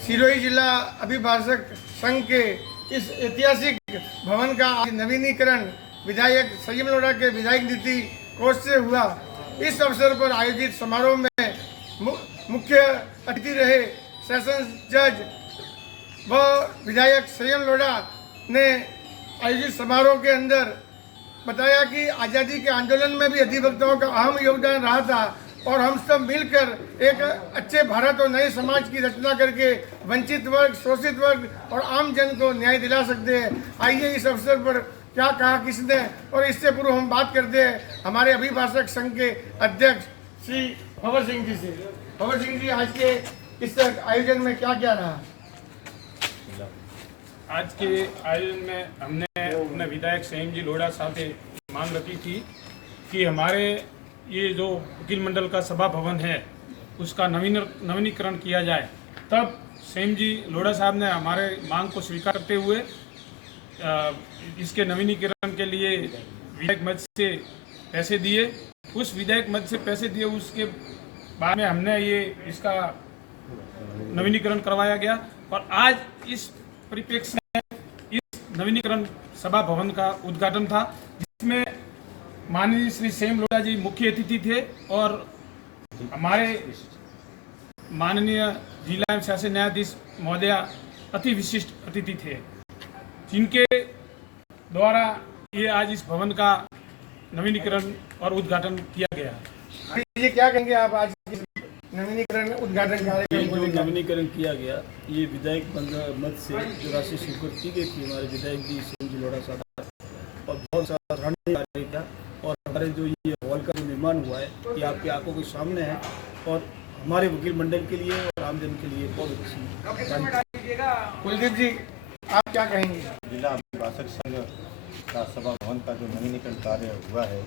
सिरोही जिला अभिभाषक संघ के इस ऐतिहासिक भवन का नवीनीकरण विधायक संयम लोढ़ा के विधायक नीति कोष से हुआ। इस अवसर पर आयोजित समारोह में मुख्य अतिथि रहे सेशंस जज व विधायक संयम लोढ़ा ने आयोजित समारोह के अंदर बताया कि आज़ादी के आंदोलन में भी अधिवक्ताओं का अहम योगदान रहा था और हम सब मिलकर एक अच्छे भारत और नए समाज की रचना करके वंचित वर्ग, शोषित वर्ग और आम जन को न्याय दिला सकते हैं। आइए इस अवसर पर क्या कहा किसने, और इससे पूर्व हम बात करते हैं हमारे अभिभाषक संघ के अध्यक्ष श्री भंवर सिंह जी से। भंवर सिंह जी, आज के इस आयोजन में क्या क्या रहा? आज के आयोजन में हमने अपने विधायक संयम जी लोढ़ा साहब से मांग रखी थी कि हमारे ये जो वकील मंडल का सभा भवन है उसका नवीनीकरण किया जाए। तब संयम जी लोढ़ा साहब ने हमारे मांग को स्वीकार करते हुए इसके नवीनीकरण के लिए विधायक मद से पैसे दिए। उस विधायक मद से पैसे दिए, उसके बाद में हमने ये इसका नवीनीकरण करवाया गया और आज इस परिप्रेक्ष्य में इस नवीनीकरण सभा भवन का उद्घाटन था, जिसमें माननीय श्री संयम लोढ़ा जी मुख्य अतिथि थे और हमारे माननीय जिला एवं शासन न्यायाधीश महोदया अति विशिष्ट अतिथि थे, जिनके द्वारा ये आज इस भवन का नवीनीकरण और उद्घाटन किया गया। ये क्या कहेंगे आप आज इस नवीनीकरण उद्घाटन कार्यक्रम को? जो नवीनीकरण किया गया, ये विधायक मद से जो राशि स्वीकृत की गई थी हमारे विधायक जी संयम जी लोढ़ा साहब और बहुत सारा सराहनीय कार्य किया। और हमारे जो ये हॉल का जो निर्माण हुआ है ये आपकी आंखों के सामने है और हमारे वकील मंडल के लिए और आमजन के लिए बहुत अच्छी। कुलदीप जी, आप क्या कहेंगे? जिला अभिभाषक संघ का सभा भवन का जो नवीनीकरण कार्य हुआ है,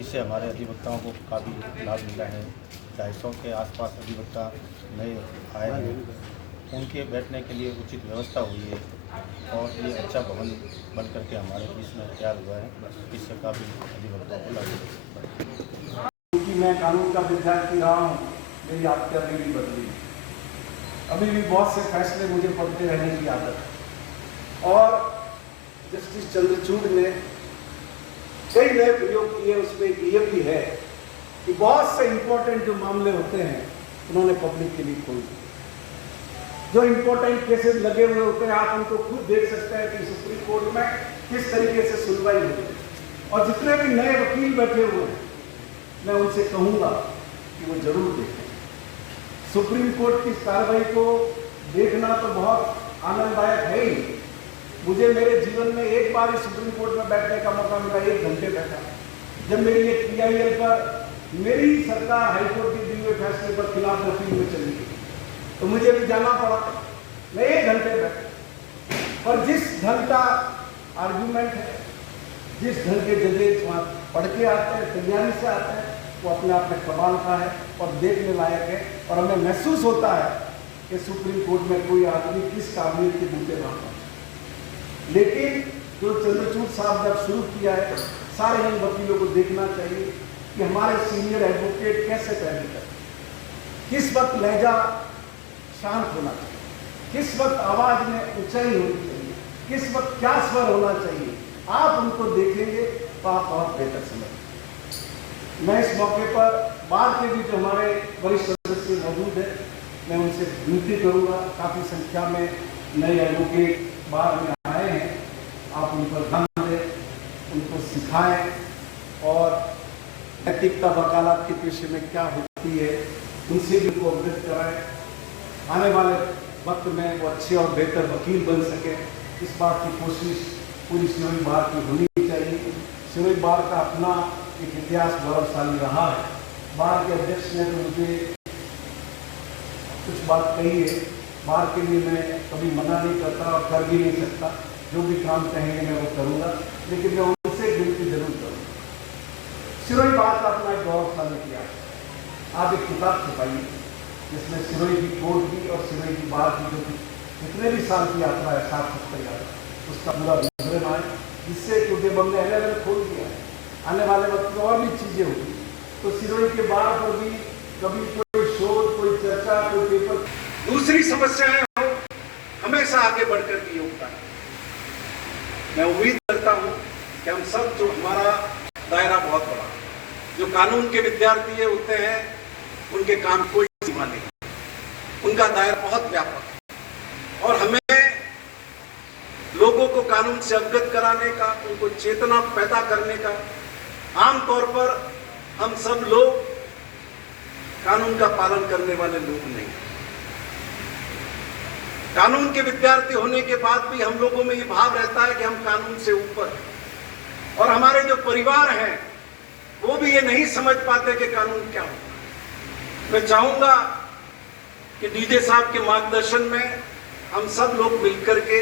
इससे हमारे अधिवक्ताओं को काफ़ी लाभ मिला है। 250 के आसपास अधिवक्ता नए आए हैं, उनके बैठने के लिए उचित व्यवस्था हुई है और ये अच्छा भवन बन करके हमारे बीच में तैयार हुआ है। इससे काफ़ी अधिवक्ताओं को लाभ मिला। क्योंकि मैं कानून का विद्यार्थी रहा हूँ, मेरी आदतें अभी भी बदली, अभी भी बहुत से फैसले मुझे पढ़ते रहने की आदत है। और जस्टिस चंद्रचूड़ ने कई नए प्रयोग किए, उसमें ये भी है कि बहुत से इम्पोर्टेंट जो मामले होते हैं उन्होंने पब्लिक के लिए खोल दिए। जो इम्पोर्टेंट केसेस लगे हुए होते हैं, आप उनको खुद देख सकते हैं कि सुप्रीम कोर्ट में किस तरीके से सुनवाई होती है। और जितने भी नए वकील बैठे हुए हैं, मैं उनसे कहूँगा कि वो जरूर देखें। सुप्रीम कोर्ट की कार्रवाई को देखना तो बहुत आनंददायक है ही। मुझे मेरे जीवन में एक बार ही सुप्रीम कोर्ट में बैठने का मौका मिला, 1 घंटे बैठा। जब मेरी एक PIL पर मेरी सरकार हाईकोर्ट के दिए हुए फैसले पर खिलाफ वकील में चली गई तो मुझे भी जाना पड़ा। मैं 1 घंटे बैठा, पर जिस ढंग का आर्गूमेंट है, जिस ढंग के जजेज वहाँ पढ़ के आते हैं, तैयारी से आते हैं, वो अपने आप में कमाल का है और देखने लायक है। और हमें महसूस होता है कि सुप्रीम कोर्ट में कोई आदमी किस काबिलियत के बूते मारता है। लेकिन जो चंद्रचूड़ साहब जब शुरू किया है, सारे इन वकीलों को देखना चाहिए कि हमारे सीनियर एडवोकेट कैसे तैयारी करते, किस वक्त लहजा शांत होना चाहिए, किस वक्त आवाज में ऊंचाई होनी चाहिए, किस वक्त क्या स्वर होना चाहिए। आप उनको देखेंगे तो आप बहुत बेहतर समझेंगे। मैं इस मौके पर बार के भी जो हमारे वरिष्ठ सदस्य मौजूद है, मैं उनसे विनती करूंगा, काफ़ी संख्या में नए एडवोकेट बाहर में आए हैं, आप उन पर ध्यान दें, उनको सिखाएं और नैतिकता वकालत के पेशे में क्या होती है उनसे भी उनको अवगत कराएं। आने वाले वक्त में वो अच्छे और बेहतर वकील बन सके, इस बात की कोशिश पूरी सिरोही बार की होनी चाहिए। सिरोही बार का अपना एक इतिहास गौरवशाली रहा है। बार के अध्यक्ष ने तो मुझे कुछ बात कही है, बार के लिए मैं कभी मना नहीं करता और कर भी नहीं सकता। जो भी काम कहेंगे मैं वो करूँगा, लेकिन मैं उनसे विनती जरूर करूँगा। सिरोही बार का अपना एक गौरवशाली इतिहास। आप एक किताब छपाइए जिसमें सिरोही की कोर्ट की और सिरोही की बार की जो जितने भी साल की यात्रा है, 7-7 यात्रा, उसका पूरा विवरण आए, जिससे क्योंकि हमने अलग-अलग खोल दिया है। आने वाले वक्त में और भी चीज़ें होगी तो सिरोही के बार पर भी कभी कोई शोध, कोई दूसरी समस्याएं हो, हमेशा आगे बढ़कर के योगदान। मैं उम्मीद करता हूं कि हम सब, जो हमारा दायरा बहुत बड़ा, जो कानून के विद्यार्थी है होते हैं, उनके काम कोई सीमा नहीं, उनका दायरा बहुत व्यापक है और हमें लोगों को कानून से अवगत कराने का, उनको चेतना पैदा करने का, आमतौर पर हम सब लोग कानून का पालन करने वाले लोग नहीं। कानून के विद्यार्थी होने के बाद भी हम लोगों में ये भाव रहता है कि हम कानून से ऊपर हैं और हमारे जो परिवार हैं वो भी ये नहीं समझ पाते कि कानून क्या होता है। मैं चाहूंगा कि डीजे साहब के मार्गदर्शन में हम सब लोग मिलकर के,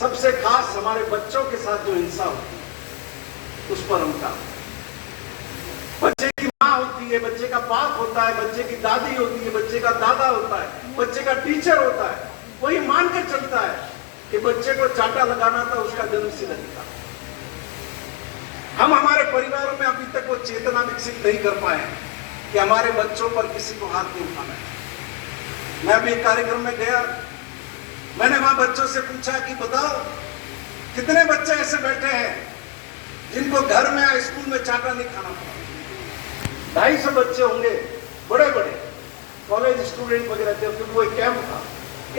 सबसे खास हमारे बच्चों के साथ जो हिंसा होती है उस पर हम काम। बच्चे की माँ होती है, बच्चे का बाप होता है, बच्चे की दादी होती है, बच्चे का दादा होता है, बच्चे का टीचर होता है, वही मान के चलता है कि बच्चे को चाटा लगाना था उसका जन्म सिद्ध अधिकार। हम हमारे परिवारों में अभी तक वो चेतना विकसित नहीं कर पाए कि हमारे बच्चों पर किसी को हाथ नहीं उठाना है। मैं अभी एक कार्यक्रम में गया, मैंने वहां बच्चों से पूछा कि बताओ कितने बच्चे ऐसे बैठे हैं जिनको घर में या स्कूल में चाटा नहीं खाना पड़ा। 250 बच्चे होंगे, बड़े बड़े कॉलेज स्टूडेंट वगैरह थे, क्योंकि वो एक कैंप था।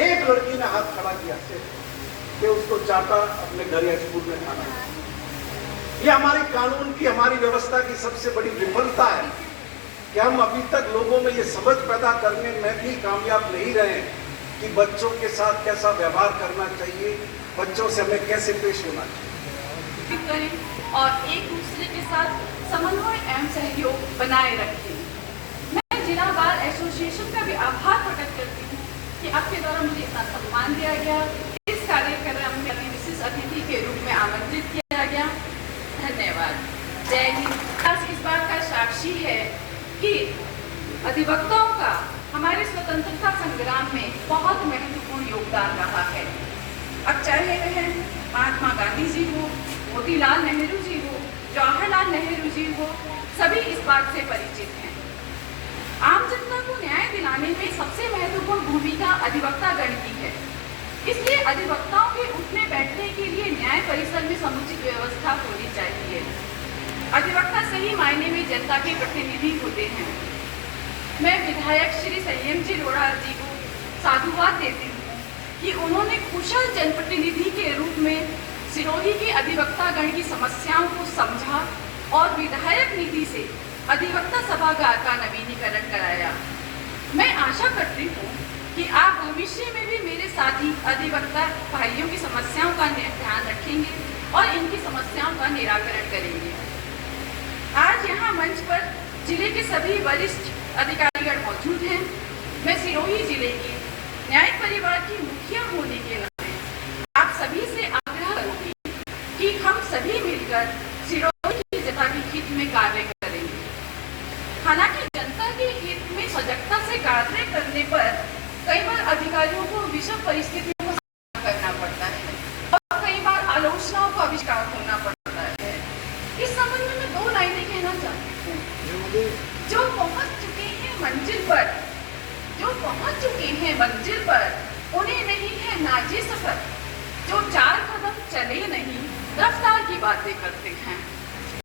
एक लड़की ने हाथ खड़ा किया कि उसको चाटा अपने घर या स्कूल में खाना। ये हमारी कानून की, हमारी व्यवस्था की सबसे बड़ी विफलता है कि हम अभी तक लोगों में ये समझ पैदा करने में भी कामयाब नहीं रहे कि बच्चों के साथ कैसा व्यवहार करना चाहिए, बच्चों से हमें कैसे पेश होना चाहिए करें और एक दूसरे के साथ समन्वय एवं सहयोग बनाए रखें। मैं जिला बार एसोसिएशन का भी आभार प्रकट करती हूँ कि आपके द्वारा मुझे इतना सम्मान दिया गया, इस कार्यक्रम में विशेष अतिथि के रूप में आमंत्रित किया गया। धन्यवाद। जय हिंद। आज इस बात का साक्षी है कि अधिवक्ताओं का हमारे स्वतंत्रता संग्राम में बहुत महत्वपूर्ण योगदान रहा है। अब चाहे वह महात्मा गांधी जी हो, मोतीलाल नेहरू जी हो, जवाहरलाल नेहरू जी हो, सभी इस बात से परिचित हैं। आम जनता को न्याय दिलाने में सबसे महत्वपूर्ण भूमिका अधिवक्ता गण की है। इसलिए अधिवक्ताओं के उठने बैठने के लिए न्याय परिसर में समुचित व्यवस्था होनी चाहिए। अधिवक्ता सही मायने में जनता के प्रतिनिधि होते हैं। मैं विधायक श्री संयम जी लोढ़ा जी को साधुवाद देती हूँ कि उन्होंने कुशल जनप्रतिनिधि के रूप में सिरोही के अधिवक्ता गण की समस्याओं को समझा और विधायक निधि से अधिवक्ता सभागार का नवीनीकरण कराया। मैं आशा करती हूँ कि आप भविष्य में भी मेरे साथी अधिवक्ता भाइयों की समस्याओं का ध्यान रखेंगे और इनकी समस्याओं का निराकरण करेंगे। आज यहाँ मंच पर जिले के सभी वरिष्ठ अधिकारीगण मौजूद हैं। मैं सिरोही जिले की न्यायिक परिवार की मुखिया होने के नाते आप सभी से आग्रह करूंगी कि हम सभी मिलकर सिरोही की जनता के हित में कार्य करेंगे। हालांकि जनता के हित में सजगता से कार्य करने पर कई बार अधिकारियों को विषम परिस्थिति